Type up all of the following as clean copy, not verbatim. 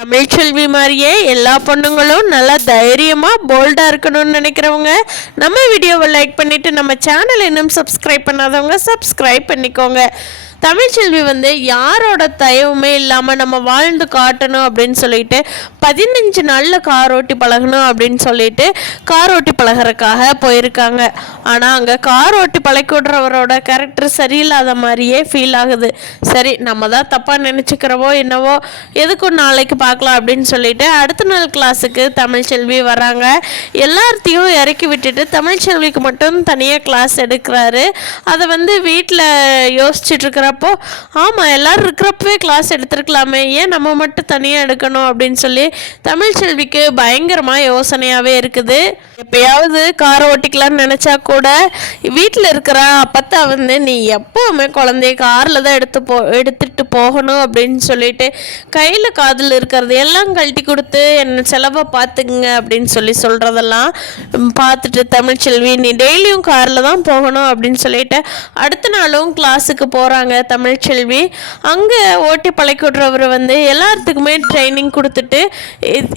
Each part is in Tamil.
தமிழ்ச்செல்வி மாதிரியே எல்லா பொண்ணுங்களும் நல்லா தைரியமாக போல்டாக இருக்கணும்னு நினைக்கிறவங்க நம்ம வீடியோவை லைக் பண்ணிவிட்டு நம்ம சேனல் இன்னும் சப்ஸ்கிரைப் பண்ணாதவங்க சப்ஸ்கிரைப் பண்ணிக்கோங்க. தமிழ்ச்செல்வி யாரோட தயவுமே இல்லாமல் நம்ம வாழ்ந்து காட்டணும் அப்படின்னு சொல்லிட்டு 15 நாளில் கார் ஓட்டி பழகணும் அப்படின்னு சொல்லிட்டு கார் ஓட்டி பழகிறதுக்காக போயிருக்காங்க. ஆனால் அங்கே கார் ஓட்டி பழக்கி விடுறவரோட கேரக்டர் சரியில்லாத மாதிரியே ஃபீல் ஆகுது. சரி, நம்ம தான் தப்பாக நினச்சிக்கிறவோ என்னவோ, எதுக்கும் நாளைக்கு பார்க்கலாம் அப்படின்னு சொல்லிட்டு அடுத்த நாள் கிளாஸுக்கு தமிழ்ச்செல்வி வராங்க. எல்லாத்தையும் இறக்கி விட்டுட்டு தமிழ்ச்செல்விக்கு மட்டும் தனியாக கிளாஸ் எடுக்கிறாரு. அதை வீட்டில் யோசிச்சுட்டு இருக்கிற ஆமாம், எல்லாரும் இருக்கிறப்பவே கிளாஸ் எடுத்துருக்கலாமே, ஏன் நம்ம மட்டும் தனியாக எடுக்கணும் அப்படின்னு சொல்லி தமிழ்ச்செல்விக்கு பயங்கரமாக யோசனையாகவே இருக்குது. எப்பயாவது காரை ஓட்டிக்கலான்னு நினச்சா கூட வீட்டில் இருக்கிற அப்பத்தா நீ எப்போவுமே குழந்தைய காரில் தான் எடுத்துகிட்டு போகணும் அப்படின்னு சொல்லிட்டு கையில் காதில் இருக்கிறது எல்லாம் கழட்டி கொடுத்து என்ன செலவை பார்த்துக்குங்க அப்படின்னு சொல்கிறதெல்லாம் பார்த்துட்டு தமிழ்ச்செல்வி நீ டெய்லியும் காரில் தான் போகணும் அப்படின்னு சொல்லிட்டு அடுத்த நாளும் கிளாஸுக்கு போகிறாங்க. தமிழ்ச்செல்வி அங்கே ஓட்டி பழக்கி விட்றவர் எல்லாத்துக்குமே ட்ரைனிங் கொடுத்துட்டு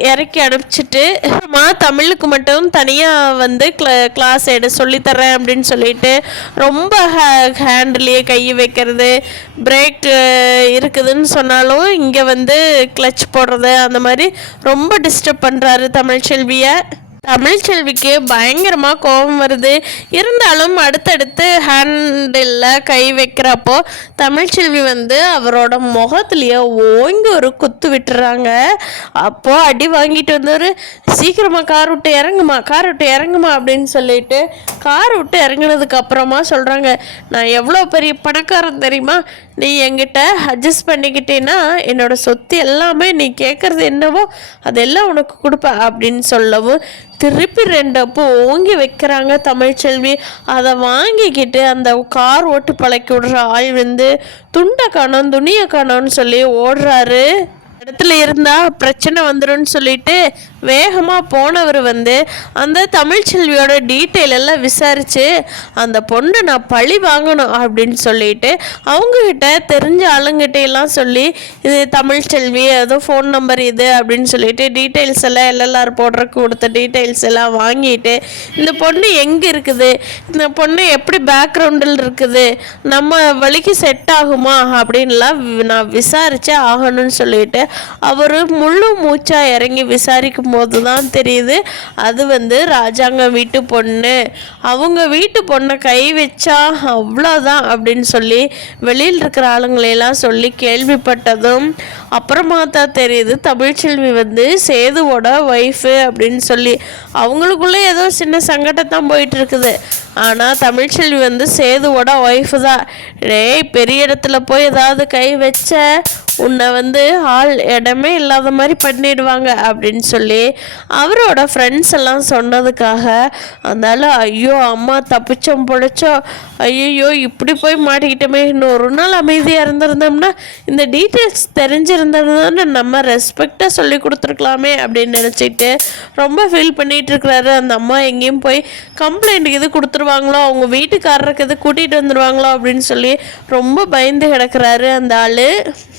இறக்கி அனுப்பிச்சிட்டு தமிழுக்கு மட்டும் தனியாக கிளாஸ் சொல்லித்தரேன் அப்படின்னு சொல்லிட்டு ரொம்ப ஹேண்டிலேயே கை வைக்கிறது, பிரேக் இருக்குதுன்னு சொன்னாலும் இங்கே கிளச் போடுறது, அந்த மாதிரி ரொம்ப டிஸ்டர்ப் பண்ணுறாரு தமிழ்ச்செல்வியை. தமிழ்ச்செல்விக்கு பயங்கரமாக கோபம் வருது. இருந்தாலும் அடுத்தடுத்து ஹேண்டில் கை வைக்கிறப்போ தமிழ்ச்செல்வி அவரோட முகத்துலேயே ஓங்கி ஒரு குத்து விட்டுறாங்க. அப்போது அடி வாங்கிட்டு ஒரு சீக்கிரமாக கார் விட்டு இறங்குமா அப்படின்னு சொல்லிட்டு கார் விட்டு இறங்குனதுக்கு அப்புறமா சொல்கிறாங்க, நான் எவ்வளோ பெரிய பணக்காரன் தெரியுமா, நீ என்கிட்ட அட்ஜஸ்ட் பண்ணிக்கிட்டேன்னா என்னோட சொத்து எல்லாமே நீ கேட்குறது என்னவோ அதெல்லாம் உனக்கு கொடுப்பேன் அப்படின்னு சொல்லவும் திருப்பி 2 அப்போ ஓங்கி வைக்கிறாங்க தமிழ்ச்செல்வி. அதை வாங்கிக்கிட்டு அந்த கார் ஓட்டு பழக்கி விடுற ஆள் துண்டை காணோம் துணியை காணோன்னு சொல்லி ஓடுறாரு. இடத்துல இருந்தால் பிரச்சனை வந்துடும் சொல்லிட்டு வேகமாக போனவர் அந்த தமிழ்ச்செல்வியோட டீட்டெயில் எல்லாம் விசாரித்து அந்த பொண்ணை நான் பழி வாங்கணும் அப்படின்னு சொல்லிட்டு அவங்கக்கிட்ட தெரிஞ்ச ஆளுங்கிட்ட எல்லாம் சொல்லி இது தமிழ்ச்செல்வி ஏதோ ஃபோன் நம்பர் இது அப்படின்னு சொல்லிட்டு டீட்டெயில்ஸ் எல்லாம் எல்எல்ஆர் போடுறதுக்கு கொடுத்த டீட்டெயில்ஸ் எல்லாம் வாங்கிட்டு இந்த பொண்ணு எங்கே இருக்குது, இந்த பொண்ணு எப்படி பேக்ரவுண்டில் இருக்குது, நம்ம வழிக்கு செட் ஆகுமா அப்படின்லாம் நான் விசாரித்தே ஆகணும்னு சொல்லிட்டு அவர் முழு மூச்சாக இறங்கி விசாரிக்கும் போது தான் தெரியுது அது ராஜாங்க வீட்டு பொண்ணு. அவங்க வீட்டு பொண்ணை கை வச்சா அவ்வளோதான் அப்படின்னு சொல்லி வெளியில் இருக்கிற ஆளுங்களையெல்லாம் சொல்லி கேள்விப்பட்டதும் அப்புறமா தான் தெரியுது தமிழ்ச்செல்வி சேதுவோட ஒய்ஃபு அப்படின்னு சொல்லி. அவங்களுக்குள்ளே ஏதோ சின்ன சங்கடம் போயிட்டு இருக்குது. ஆனால் தமிழ்ச்செல்வி சேதுவோட ஒய்ஃபு தான். பெரிய இடத்துல போய் ஏதாவது கை வச்ச உன்னை ஆள் இடமே இல்லாத மாதிரி பண்ணிடுவாங்க அப்படின்னு சொல்லி அவரோட ஃப்ரெண்ட்ஸ் எல்லாம் சொன்னதுக்காக அதனால ஐயோ அம்மா தப்பிச்சோம் பிழைச்சோம், ஐயோ இப்படி போய் மாட்டிக்கிட்டோமே, இன்னொரு நாள் அமைதியாக இருந்திருந்தோம்னா இந்த டீட்டெயில்ஸ் தெரிஞ்சிருந்தோம்னா நம்ம ரெஸ்பெக்டாக சொல்லி கொடுத்துருக்கலாமே அப்படின்னு நினச்சிட்டு ரொம்ப ஃபீல் பண்ணிகிட்டு இருக்கிறாரு. அந்த அம்மா எங்கேயும் போய் கம்ப்ளைண்ட் இது கொடுத்துருவாங்களோ, அவங்க வீட்டுக்காரருக்கு இது கூட்டிகிட்டு வந்துடுவாங்களோ அப்படின்னு சொல்லி ரொம்ப பயந்து கிடக்கிறாரு அந்த ஆள்.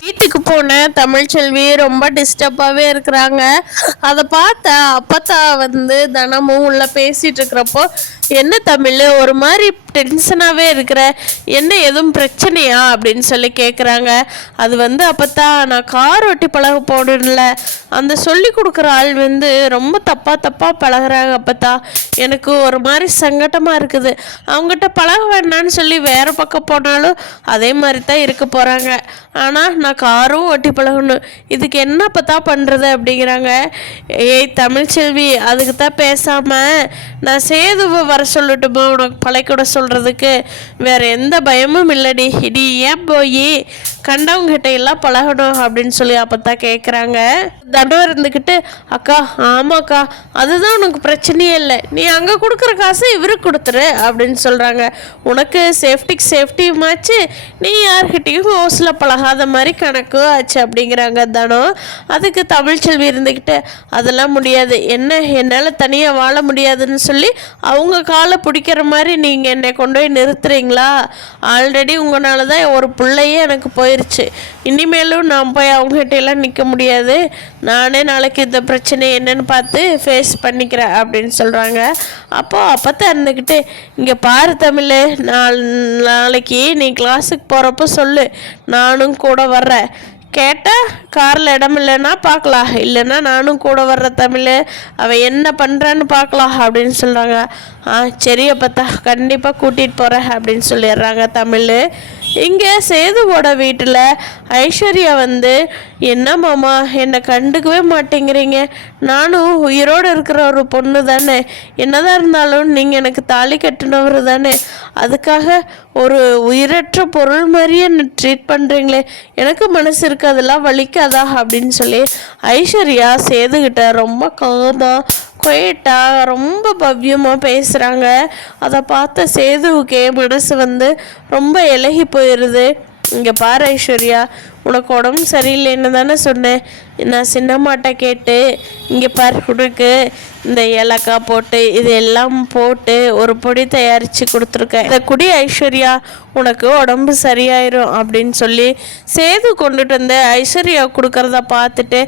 வீட்டுக்கு போன தமிழ்ச்செல்வி ரொம்ப டிஸ்டர்பாகவே இருக்கிறாங்க. அதை பார்த்த அப்பத்தா தினமும் உள்ள பேசிகிட்டு இருக்கிறப்போ என்ன தமிழ் ஒரு மாதிரி டென்ஷனாகவே இருக்கிற, என்ன எதுவும் பிரச்சனையா அப்படின்னு சொல்லி கேட்குறாங்க. அது அப்பத்தா நான் கார் ஓட்டி பழக போடல, அந்த சொல்லி கொடுக்குற ஆள் ரொம்ப தப்பாக பழகிறாங்க அப்பத்தா, எனக்கு ஒரு மாதிரி சங்கடமாக இருக்குது, அவங்ககிட்ட பழக வேண்டான்னு சொல்லி வேறு பக்கம் போனாலும் அதே மாதிரி தான் இருக்க போகிறாங்க, ஆனால் நான் காரும் ஓட்டி பழகணும், இதுக்கு என்ன அப்பத்தா பண்ணுறது அப்படிங்கிறாங்க. ஏய் தமிழ்ச்செல்வி, அதுக்கு தான் பேசாமல் நான் சேதுவை வர சொல்லட்டுமா உனக்கு பழக்கூட சொல்கிறதுக்கு, வேறு எந்த பயமும் இல்லடி, இடி ஏன் போய் கண்டவங்கிட்ட எல்லாம் பழகணும் அப்படின்னு சொல்லி அப்பத்தான் கேட்குறாங்க. தடம் இருந்துக்கிட்டு அக்கா ஆமாக்கா அதுதான் உனக்கு பிரச்சனையே இல்லை, நீ அங்கே கொடுக்குற காசை இவருக்கு கொடுத்துரு அப்படின்னு சொல்கிறாங்க. உனக்கு சேஃப்டியுமாச்சு, நீ யார்கிட்டையும் ஹோஸில் பழகாத மாதிரி கணக்கு ஆச்சு அப்படிங்கிறாங்க தனம். அதுக்கு தமிழ்ச்செல்வி இருந்துக்கிட்டு அதெல்லாம் முடியாது, என்னால் தனியாக வாழ முடியாதுன்னு சொல்லி அவங்க காலை பிடிக்கிற மாதிரி நீங்கள் என்னை கொண்டு போய் நிறுத்துறீங்களா, ஆல்ரெடி உங்களால தான் ஒரு பிள்ளையே எனக்கு போய் போயிடுச்சு. இனிமேலும் நான் போய் அவங்ககிட்ட எல்லாம் நிற்க முடியாது. நானே நாளைக்கு இந்த பிரச்சனை என்னன்னு பார்த்து ஃபேஸ் பண்ணிக்கிறேன் அப்படின்னு சொல்கிறாங்க. அப்போ தான் இருந்துக்கிட்டு, இங்கே பாரு தமிழ், நாளைக்கு நீ கிளாஸுக்கு போகிறப்போ சொல்லு, நானும் கூட வர்றேன். கேட்டால் காரில் இடம் இல்லைன்னா பார்க்கலாம், இல்லைன்னா நானும் கூட வர்ற தமிழ், அவன் என்ன பண்ணுறான்னு பார்க்கலாம் அப்படின்னு சொல்கிறாங்க. சரி அப்பத்தா, கண்டிப்பாக கூட்டிகிட்டு போகிறேன் அப்படின்னு சொல்லிடுறாங்க தமிழ். இங்கே சேதுவோட வீட்டில் ஐஸ்வர்யா வந்து, என்ன மாமா என்னை கண்டுக்கவே மாட்டேங்கிறீங்க, நானும் உயிரோடு இருக்கிற ஒரு பொண்ணு தானே, என்னதான் இருந்தாலும் நீங்கள் எனக்கு தாலி கட்டினவர் தானே, அதுக்காக ஒரு உயிரற்ற பொருள் மாதிரியே ட்ரீட் பண்ணுறீங்களே, எனக்கு மனசு இருக்கு, அதெல்லாம் வலிக்காதா அப்படின்னு சொல்லி ஐஸ்வர்யா சேதுக்கிட்ட ரொம்ப காமாக குவைட்டாக ரொம்ப பவ்யமாக பேசுகிறாங்க. அதை பார்த்த சேதுவுக்கே மனசு வந்து ரொம்ப இலகி போயிடுது. இங்கே பாரு ஐஸ்வர்யா, உனக்கு உடம்பு சரியில்லைன்னு தானே சொன்னேன், நான் சின்னம்மாட்ட கேட்டு இங்கே பாரு, உனக்கு இந்த ஏலக்காய் போட்டு இது எல்லாம் போட்டு ஒரு பொடி தயாரித்து கொடுத்துருக்கேன், இந்த குடி ஐஸ்வர்யா, உனக்கு உடம்பு சரியாயிரும் அப்படின்னு சொல்லி சேது கொண்டுட்டு வந்து ஐஸ்வர்யா கொடுக்கறத பார்த்துட்டு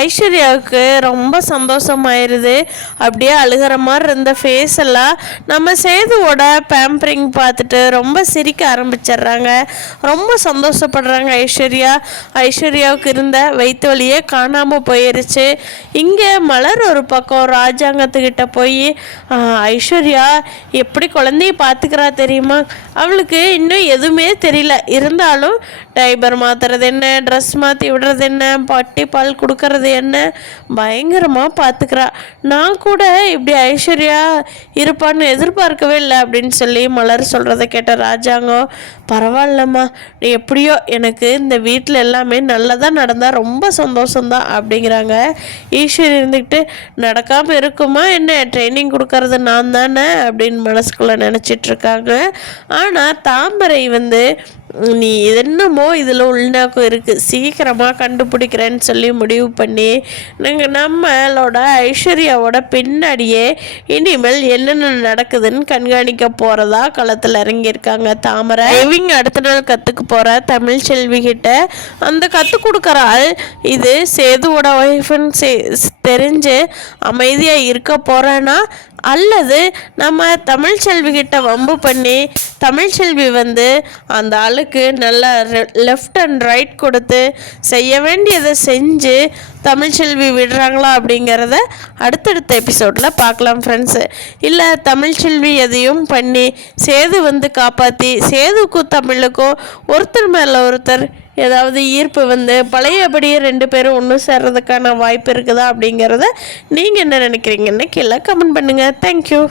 ஐஸ்வர்யாவுக்கு ரொம்ப சந்தோஷமாயிருது. அப்படியே அழுகிற மாதிரி இருந்த ஃபேஸ் எல்லாம் நம்ம சேதுவோட பேம்பரிங் பார்த்துட்டு ரொம்ப சிரிக்க ஆரம்பிச்சிடுறாங்க. ரொம்ப சந்தோஷப்படுறாங்க ஐஸ்வர்யா. ஐஸ்வர்யாவுக்கு இருந்த வயிற்று வலியே காணாமல் போயிருச்சு. இங்கே மலர் ஒரு பக்கம் ராஜாங்கத்துக்கிட்ட போய், ஐஸ்வர்யா எப்படி குழந்தைய பார்த்துக்கிறா தெரியுமா, அவளுக்கு இன்னும் எதுவுமே தெரியல, இருந்தாலும் டைபர் மாற்றுறது என்ன, ட்ரெஸ் மாற்றி விடுறது என்ன, பட்டி பால் கொடுக்கறது என்ன, பயங்கரமாக பார்த்துக்கிறா, நான் கூட இப்படி ஐஸ்வர்யா இருப்பான்னு எதிர்பார்க்கவே இல்லை அப்படின்னு சொல்லி மலர் சொல்கிறத கேட்ட ராஜாங்கம், பரவாயில்லம்மா, நீ எப்படியோ எனக்கு இந்த வீட்டில் எல்லாமே நல்லதாக நடந்தால் ரொம்ப சந்தோஷம்தான் அப்படிங்கிறாங்க. ஈஸ்வரி இருந்துக்கிட்டு, நடக்காமல் இருக்குமா என்ன, ட்ரைனிங் கொடுக்கறது நான் தானே அப்படின்னு மனசுக்குள்ளே நினச்சிட்ருக்காங்க. ஆனால் தாமரை வந்து, நீ என்னமோ இதில் உள்நாக்கம் இருக்குது, சீக்கிரமாக கண்டுபிடிக்கிறேன்னு சொல்லி முடிவு பண்ணி நம்மளோட ஐஸ்வர்யாவோட பின்னாடியே இனிமேல் என்னென்ன நடக்குதுன்னு கண்காணிக்க போகிறதா களத்தில் இறங்கியிருக்காங்க தாமரை. இவங்க அடுத்த நாள் கற்றுக்க போகிற தமிழ் செல்விகிட்ட அந்த கற்றுக் கொடுக்குற ஆள் இது சேதுவோட ஒய்ஃப்னு தெரிஞ்சு அமைதியாக இருக்க போகிறேன்னா, அல்லது நம்ம தமிழ்ச்செல்விகிட்ட வம்பு பண்ணி தமிழ்ச்செல்வி வந்து அந்த ஆளுக்கு நல்லா லெஃப்ட் அண்ட் ரைட் கொடுத்து செய்ய வேண்டியதை செஞ்சு தமிழ்ச்செல்வி விடுறாங்களா அப்படிங்கிறத அடுத்தடுத்த எபிசோடில் பார்க்கலாம் ஃப்ரெண்ட்ஸு. இல்லை தமிழ்ச்செல்வி எதையும் பண்ணி சேது வந்து காப்பாற்றி சேதுக்கும் தமிழுக்கும் ஒருத்தர் மேலே ஒருத்தர் ஏதாவது ஈர்ப்பு வந்து பழையபடியே 2 பேரும் ஒன்று சேர்றதுக்கான வாய்ப்பு இருக்குதா அப்படிங்கிறத நீங்கள் என்ன நினைக்கிறீங்கன்னு கீழே கமெண்ட் பண்ணுங்கள். தேங்க்யூ.